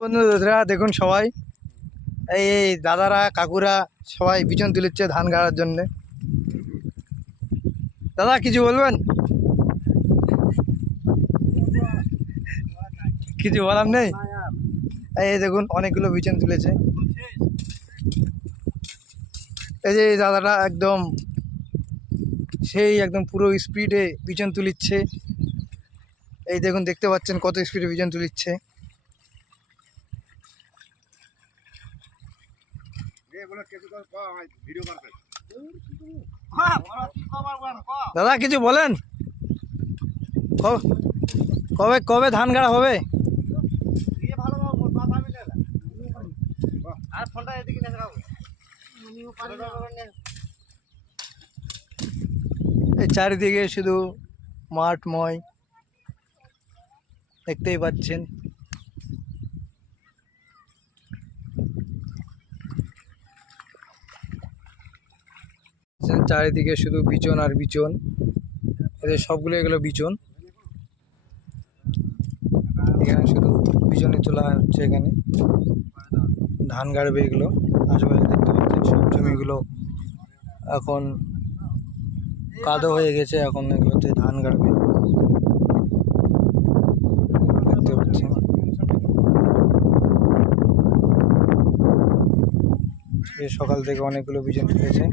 বন্ধুরা দেখুন সবাই এই দাদারা কাকুরা সবাই বিচন তুলেছে ধান গাড়ার জন্য। দাদা কিছু বলবেন? কিছু বলার নেই। এই দেখুন অনেকগুলো বিচন তুলেছে। এই যে এই দাদাটা একদম সেই একদম পুরো স্পিডে বিচন তুলিচ্ছে। এই দেখুন দেখতে পাচ্ছেন কত স্পিডে বিচন তুলিচ্ছে। দাদা কিছু বলেন, কবে কবে ধান গাড়া হবে? এই চারিদিকে শুধু মাঠময় দেখতেই পাচ্ছেন। চারিদিকে শুধু বিচন আর বিচন, এদের সবগুলো এগুলো বিচন। এখানে শুধু বিচনে তোলা হচ্ছে। এখানে ধান গাড়বে এগুলো। আশেপাশে দেখতে পাচ্ছেন সব জমিগুলো এখন কাদো হয়ে গেছে, এখন এগুলোতে ধান গাড়বে দেখতে পাচ্ছেন। সকাল থেকে অনেকগুলো বিচন তুলেছে।